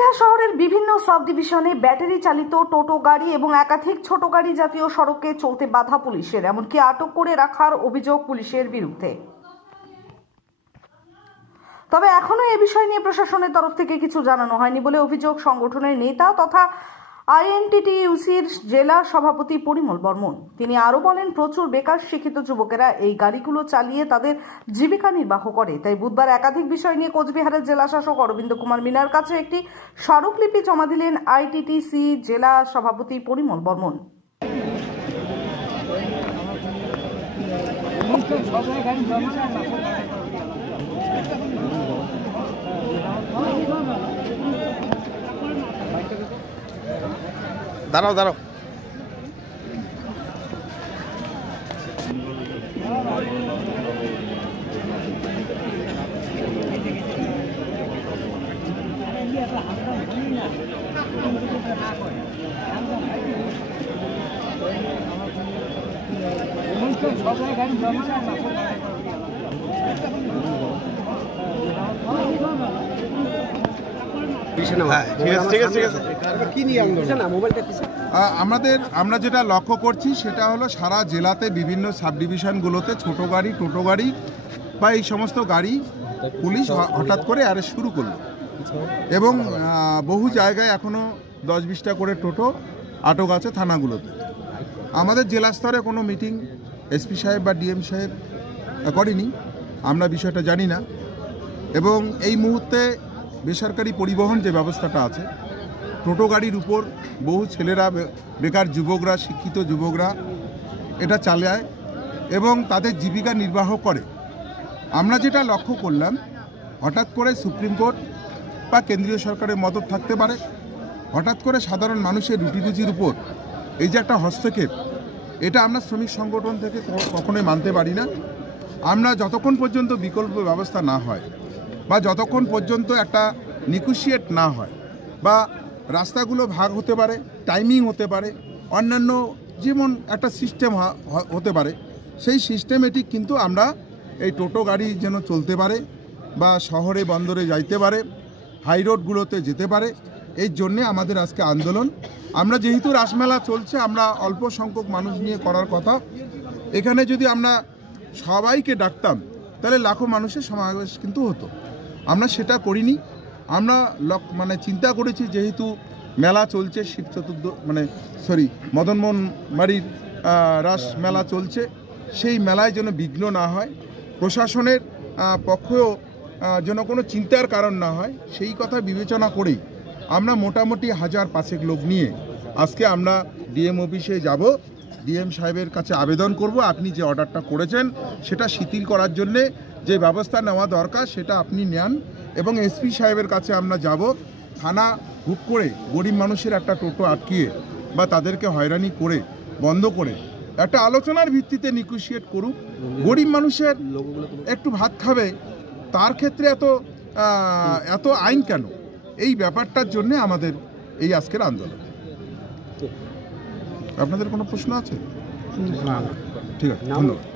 কোচবিহার শহরের বিভিন্ন সাব ডিভিশনে ব্যাটারি চালিত টোটো গাড়ি এবং একাধিক ছোট গাড়ি জাতীয় সড়কে চলতে বাধা পুলিশের, এমনকি আটক করে রাখার অভিযোগ পুলিশের বিরুদ্ধে। তবে এখনো এই বিষয় নিয়ে প্রশাসনের তরফ থেকে কিছু জানানো হয়নি বলে অভিযোগ সংগঠনের নেতা তথা আইএনটিটিইউসির জেলা সভাপতি পরিমল বর্মন। তিনি আরো বলেন, প্রচুর বেকার শিক্ষিত যুবকেরা এই গাড়িগুলো চালিয়ে তাদের জীবিকা নির্বাহ করে। তাই বুধবার একাধিক বিষয় নিয়ে কোচবিহারের জেলা শাসক অরবিন্দ কুমার মিনার কাছে একটি স্মারকলিপি জমা দিলেন আইটিটিসি জেলা সভাপতি পরিমল বর্মন। দাঁড়াও দাঁড়াও আমরা যেটা লক্ষ্য করছি সেটা হলো সারা জেলাতে বিভিন্ন সাব ডিভিশনগুলোতে ছোটো গাড়ি, টোটো গাড়ি বা এই সমস্ত গাড়ি পুলিশ হঠাৎ করে অ্যারেস্ট শুরু করলো এবং বহু জায়গায় এখনও 10-20টা করে টোটো আটক আছে থানাগুলোতে। আমাদের জেলা স্তরে কোনো মিটিং এসপি সাহেব বা ডিএম সাহেব করেনি, আমরা বিষয়টা জানি না। এবং এই মুহূর্তে বেসরকারি পরিবহন যে ব্যবস্থাটা আছে, টোটো গাড়ির উপর বহু ছেলেরা, বেকার যুবকরা, শিক্ষিত যুবকরা এটা চালায় এবং তাদের জীবিকা নির্বাহ করে। আমরা যেটা লক্ষ্য করলাম, হঠাৎ করে সুপ্রিম কোর্ট বা কেন্দ্রীয় সরকারের মদত থাকতে পারে, হঠাৎ করে সাধারণ মানুষের রুটি রুজির উপর এই যে একটা হস্তক্ষেপ, এটা আমরা শ্রমিক সংগঠন থেকে কখনোই মানতে পারি না। আমরা যতক্ষণ পর্যন্ত বিকল্প ব্যবস্থা না হয় বা যতক্ষণ পর্যন্ত একটা নেগোশিয়েট না হয় বা রাস্তাগুলো ভাগ হতে পারে, টাইমিং হতে পারে, অন্যান্য যেমন একটা সিস্টেম হতে পারে, সেই সিস্টেমেটিক কিন্তু আমরা এই টোটো গাড়ি যেন চলতে পারে বা শহরে বন্দরে যাইতে পারে, হাই রোডগুলোতে যেতে পারে, এই জন্যে আমাদের আজকে আন্দোলন। আমরা যেহেতু রাসমেলা চলছে, আমরা অল্প সংখ্যক মানুষ নিয়ে করার কথা। এখানে যদি আমরা সবাইকে ডাকতাম তাহলে লাখো মানুষের সমাবেশ কিন্তু হতো। আমরা সেটা করিনি। আমরা চিন্তা করেছি যেহেতু মেলা চলছে, শিব চতুর্থ মদনমোহন বাড়ির রাস মেলা চলছে, সেই মেলায় যেন বিঘ্ন না হয়, প্রশাসনের পক্ষেও যেন কোনো চিন্তার কারণ না হয়, সেই কথা বিবেচনা করেই আমরা মোটামুটি 1000-5 লোক নিয়ে আজকে আমরা ডিএম অফিসে যাব, ডিএম সাহেবের কাছে আবেদন করব, আপনি যে অর্ডারটা করেছেন সেটা শিথিল করার জন্যে যে ব্যবস্থা নেওয়া দরকার সেটা আপনি নেন। এবং এসপি সাহেবের কাছে আমরা যাব, থানা হুক করে গরিব মানুষের একটা টোটো আটকিয়ে বা তাদেরকে হয়রানি করে বন্ধ করে একটা আলোচনার ভিত্তিতে নেগোশিয়েট করুক। গরিব মানুষের একটু ভাত খাবে, তার ক্ষেত্রে এত আইন কেন? এই ব্যাপারটার জন্য আমাদের এই আজকের আন্দোলন। আপনাদের কোনো প্রশ্ন আছে? ঠিক আছে, ধন্যবাদ।